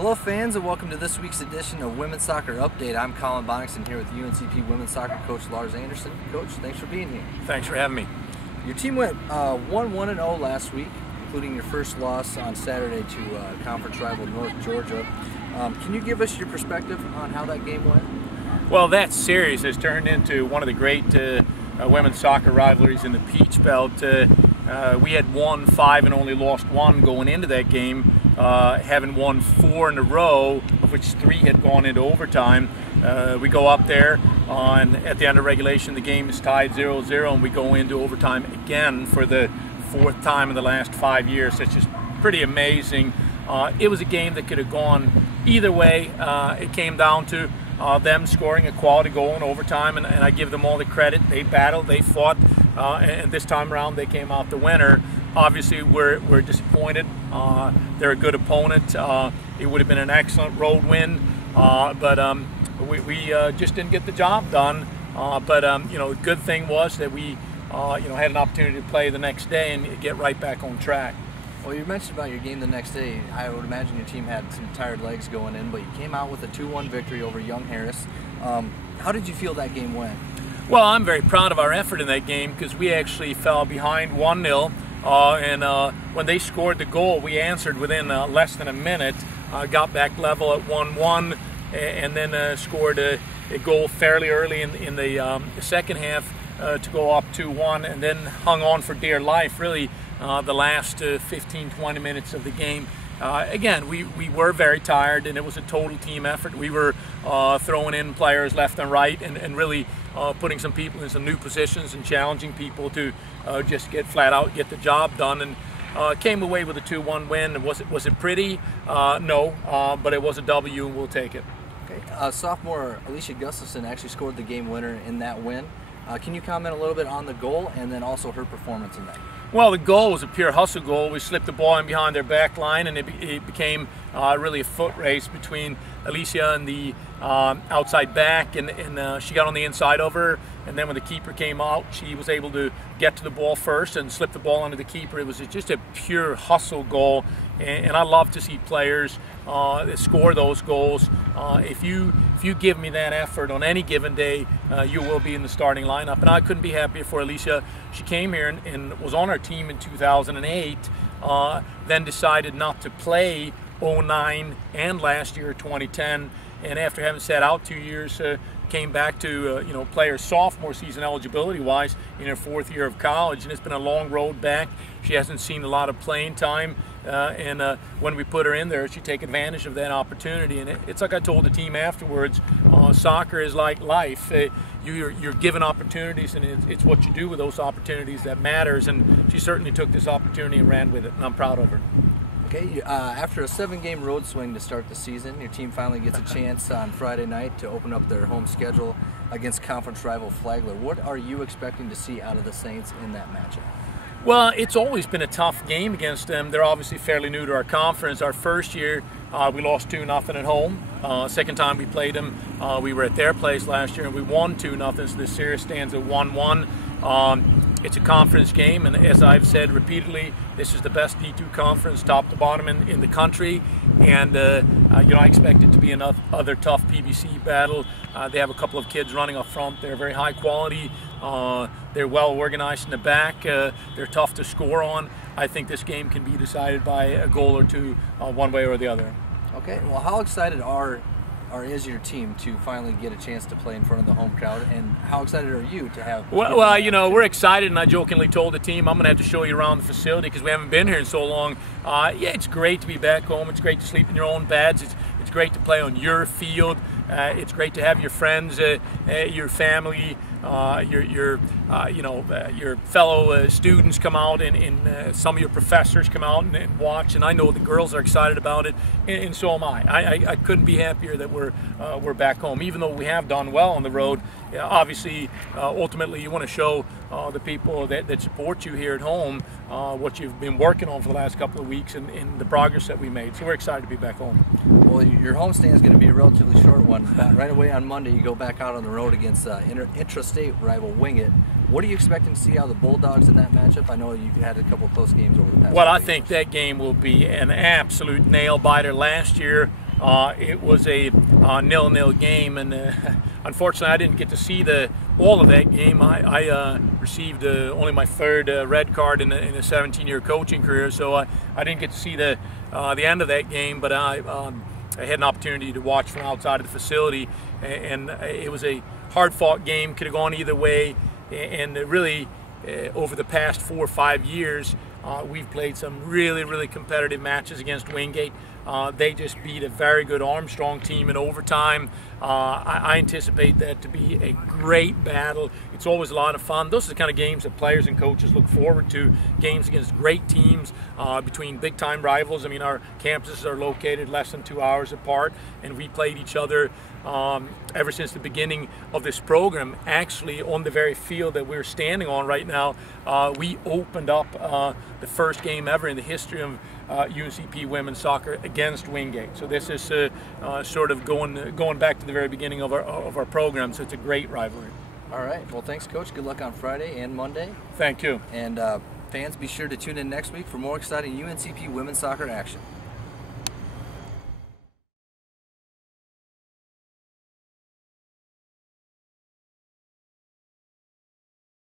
Hello fans, and welcome to this week's edition of Women's Soccer Update. I'm Colin Bonixon here with UNCP Women's Soccer Coach Lars Anderson. Coach, thanks for being here. Thanks for having me. Your team went 1-1-0 last week, including your first loss on Saturday to conference rival North Georgia. Can you give us your perspective on how that game went? Well, that series has turned into one of the great women's soccer rivalries in the Peach Belt. We had won 5 and only lost 1 going into that game, having won 4 in a row, of which 3 had gone into overtime. We go up there at the end of regulation, the game is tied 0-0, and we go into overtime again for the 4th time in the last 5 years. It's just pretty amazing. It was a game that could have gone either way. It came down to them scoring a quality goal in overtime, and I give them all the credit. They battled, they fought, and this time around they came out the winner. Obviously, we're disappointed. They're a good opponent. It would have been an excellent road win, but we just didn't get the job done. The good thing was that we had an opportunity to play the next day and get right back on track. Well, you mentioned about your game the next day. I would imagine your team had some tired legs going in, but you came out with a 2-1 victory over Young Harris. How did you feel that game went? Well, I'm very proud of our effort in that game because we actually fell behind 1-0. And when they scored the goal, we answered within less than a minute, got back level at 1-1, and then scored a goal fairly early in the second half to go up 2-1, and then hung on for dear life, really, the last 15-20 minutes of the game. Again, we were very tired, and it was a total team effort. We were throwing in players left and right, and really putting some people in some new positions and challenging people to just flat out get the job done, and came away with a 2-1 win. Was it pretty? No, but it was a W, and we'll take it. Okay. Sophomore Alicia Gustafson actually scored the game winner in that win. Can you comment a little bit on the goal and then also her performance in that? Well, the goal was a pure hustle goal. We slipped the ball in behind their back line, and it became really a foot race between Alicia and the outside back, and she got on the inside of her, and then when the keeper came out, she was able to get to the ball first and slip the ball under the keeper. It was just a pure hustle goal, and I love to see players that score those goals. If you give me that effort on any given day, you will be in the starting lineup, and I couldn't be happier for Alicia. She came here and was on our team in 2008, then decided not to play 09 and last year 2010, and after having sat out 2 years, came back to play her sophomore season eligibility wise in her 4th year of college, and it's been a long road back. She hasn't seen a lot of playing time, and when we put her in there, she take advantage of that opportunity. And it's like I told the team afterwards, soccer is like life. You're given opportunities, and it's what you do with those opportunities that matters, and she certainly took this opportunity and ran with it, and I'm proud of her. Okay, after a 7-game road swing to start the season, your team finally gets a chance on Friday night to open up their home schedule against conference rival Flagler. What are you expecting to see out of the Saints in that matchup? Well, it's always been a tough game against them. They're obviously fairly new to our conference. Our first year, we lost 2-0 at home. Second time we played them, we were at their place last year, and we won 2-0, so this series stands at 1-1. It's a conference game, and as I've said repeatedly, this is the best D2 conference, top to bottom in the country, and I expect it to be another tough PBC battle. They have a couple of kids running up front. They're very high quality. They're well organized in the back. They're tough to score on. I think this game can be decided by a goal or two, one way or the other. Okay. Well, how excited is your team to finally get a chance to play in front of the home crowd, and how excited are you to have? Well, we're excited, and I jokingly told the team I'm going to have to show you around the facility because we haven't been here in so long. Yeah, it's great to be back home. It's great to sleep in your own beds. It's great to play on your field. It's great to have your friends, your family, your fellow students come out, and some of your professors come out and watch. And I know the girls are excited about it, and so am I. I couldn't be happier that we're back home, even though we have done well on the road. Obviously, ultimately, you want to show the people that support you here at home what you've been working on for the last couple of weeks and the progress that we made. So we're excited to be back home. Well, your homestand is going to be a relatively short one. Right away on Monday, you go back out on the road against intrastate rival Wingate. What are you expecting to see out of the Bulldogs in that matchup? I know you've had a couple of close games over the past. Well, I think that game will be an absolute nail-biter. Last year, it was a 0-0 game, and unfortunately I didn't get to see all of that game. I received only my third red card in a 17-year coaching career, so I didn't get to see the end of that game, but I had an opportunity to watch from outside of the facility, and it was a hard-fought game, could have gone either way, and really over the past 4 or 5 years, we've played some really competitive matches against Wingate. They just beat a very good Armstrong team in overtime. I anticipate that to be a great battle. It's always a lot of fun. Those are the kind of games that players and coaches look forward to, games against great teams, between big-time rivals. I mean, our campuses are located less than 2 hours apart, and we played each other ever since the beginning of this program. Actually, on the very field that we're standing on right now, we opened up the first game ever in the history of UNCP women's soccer against Wingate. So this is sort of going back to the very beginning of our program. So it's a great rivalry. All right. Well, thanks, Coach. Good luck on Friday and Monday. Thank you. And fans, be sure to tune in next week for more exciting UNCP women's soccer action.